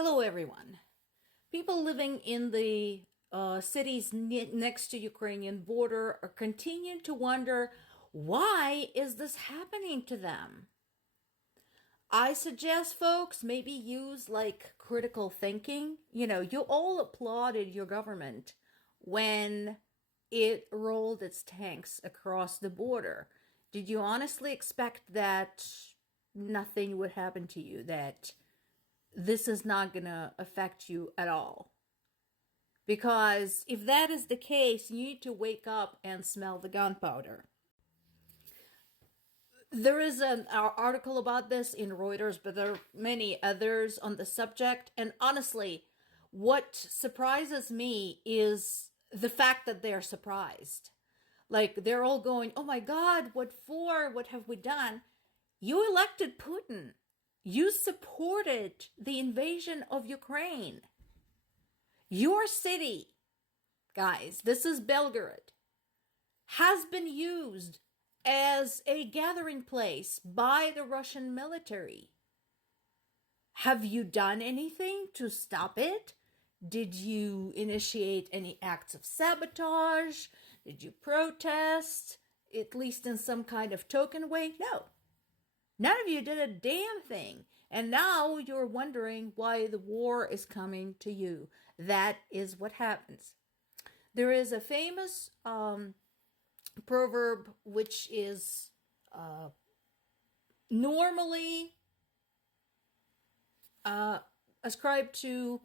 Hello, everyone. People living in the cities next to Ukrainian border are continuing to wonder, why is this happening to them? I suggest folks maybe use like critical thinking. You all applauded your government when it rolled its tanks across the border. Did you honestly expect that nothing would happen to you, that this is not going to affect you at all? Because if that is the case, you need to wake up and smell the gunpowder. There is an article about this in Reuters, but there are many others on the subject. And honestly, what surprises me is the fact that they're surprised. Like, they're all going, oh my God, what for? What have we done? You elected Putin. You supported the invasion of Ukraine. Your city, guys, this is Belgorod, has been used as a gathering place by the Russian military. Have you done anything to stop it? Did you initiate any acts of sabotage? Did you protest, at least in some kind of token way? No. None of you did a damn thing. And now you're wondering why the war is coming to you. That is what happens. There is a famous proverb which is normally ascribed to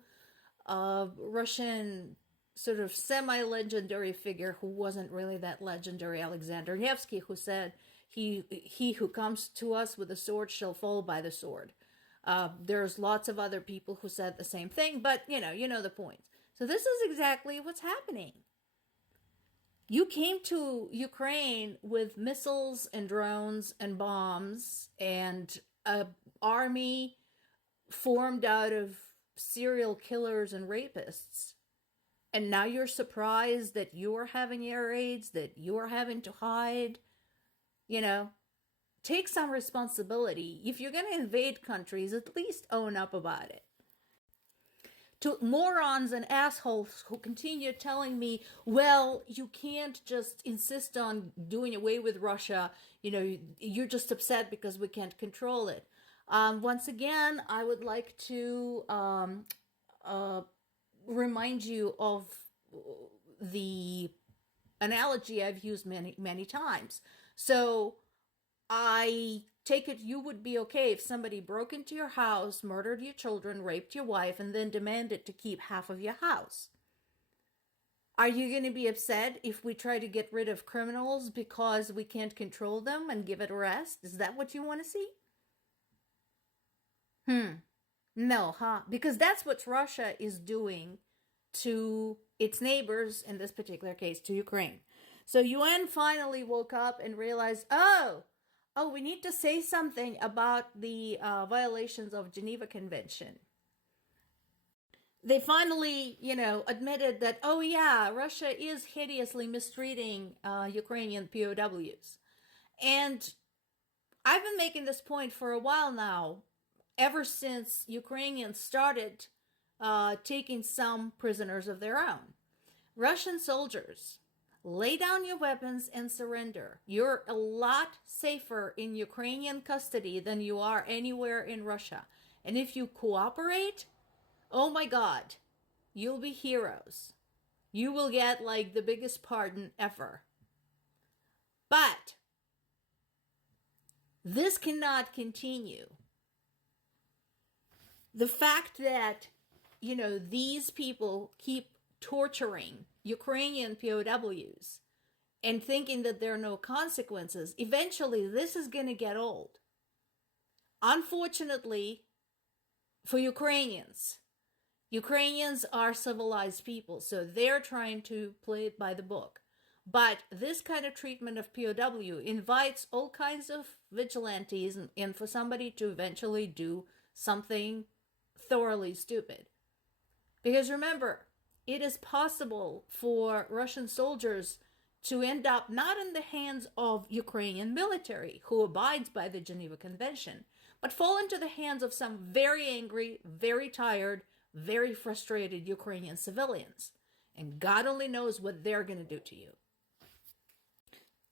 a Russian sort of semi-legendary figure who wasn't really that legendary, Alexander Nevsky, who said, he who comes to us with a sword shall fall by the sword. There's lots of other people who said the same thing, but you know the point. So this is exactly what's happening. You came to Ukraine with missiles and drones and bombs and an army formed out of serial killers and rapists. And now you're surprised that you're having air raids, that you're having to hide. Take some responsibility. If you're going to invade countries, at least own up about it. To morons and assholes who continue telling me, well, you can't just insist on doing away with Russia. You're just upset because we can't control it. Once again, I would like to remind you of the analogy I've used many, many times. So I take it you would be okay if somebody broke into your house, murdered your children, raped your wife, and then demanded to keep half of your house. Are you going to be upset if we try to get rid of criminals because we can't control them and give it a rest? Is that what you want to see? No, huh? Because that's what Russia is doing to its neighbors, in this particular case, to Ukraine. So UN finally woke up and realized, oh, we need to say something about the violations of Geneva Convention. They finally, admitted that, oh yeah, Russia is hideously mistreating Ukrainian POWs. And I've been making this point for a while now, ever since Ukrainians started taking some prisoners of their own. Russian soldiers, lay down your weapons and surrender. You're a lot safer in Ukrainian custody than you are anywhere in Russia. And if you cooperate, oh my God, you'll be heroes. You will get like the biggest pardon ever. But this cannot continue. The fact that, these people keep torturing Ukrainian POWs and thinking that there are no consequences, eventually this is going to get old. Unfortunately for Ukrainians are civilized people, so they're trying to play it by the book. But this kind of treatment of POW invites all kinds of vigilantes and for somebody to eventually do something thoroughly stupid. Because remember, it is possible for Russian soldiers to end up not in the hands of Ukrainian military, who abides by the Geneva Convention, but fall into the hands of some very angry, very tired, very frustrated Ukrainian civilians. And God only knows what they're going to do to you.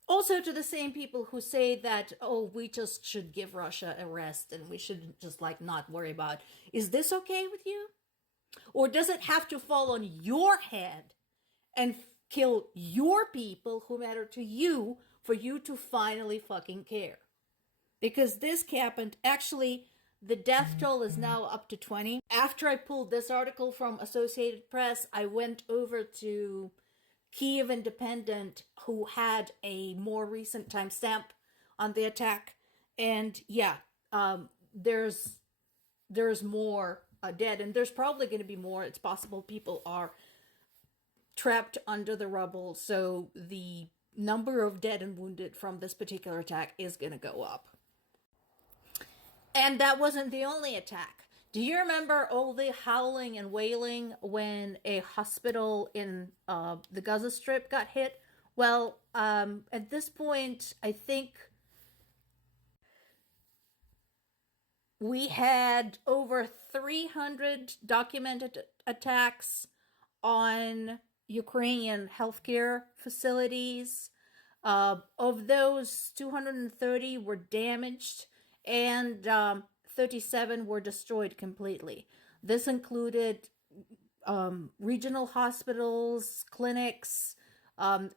Also, to the same people who say that, oh, we just should give Russia a rest and we should just like not worry about, is this okay with you? Or does it have to fall on your head and kill your people who matter to you for you to finally fucking care? Because this happened, actually, the death toll is now up to 20. After I pulled this article from Associated Press, I went over to Kiev Independent, who had a more recent timestamp on the attack. And yeah, there's more dead, and there's probably going to be more. It's possible people are trapped under the rubble, so the number of dead and wounded from this particular attack is going to go up. And that wasn't the only attack. Do you remember all the howling and wailing when a hospital in the Gaza Strip got hit? Well, at this point, I think we had over 300 documented attacks on Ukrainian healthcare facilities. Of those, 230 were damaged, and 37 were destroyed completely. This included regional hospitals, clinics,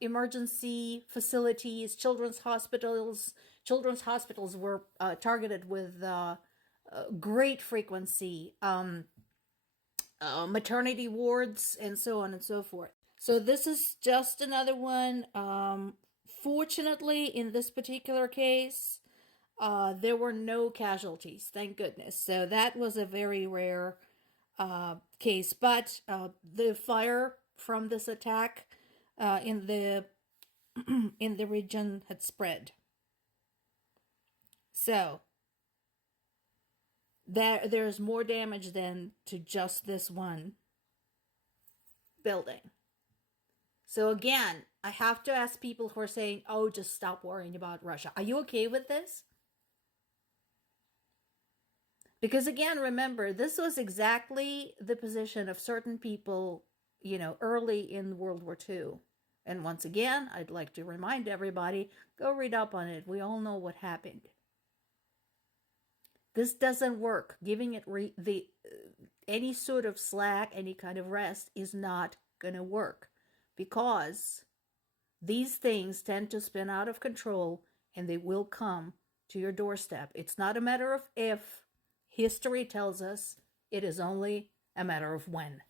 emergency facilities, children's hospitals. Children's hospitals were targeted with great frequency, maternity wards, and so on and so forth. So this is just another one. Fortunately, in this particular case, there were no casualties, thank goodness. So that was a very rare case. But the fire from this attack in the in the region had spread. So there's more damage than to just this one building. So again, I have to ask people who are saying, oh, just stop worrying about Russia. Are you okay with this? Because again, remember, this was exactly the position of certain people, early in World War II. And once again, I'd like to remind everybody, go read up on it. We all know what happened. This doesn't work. Giving it any sort of slack, any kind of rest is not going to work. Because these things tend to spin out of control and they will come to your doorstep. It's not a matter of if. History tells us it is only a matter of when.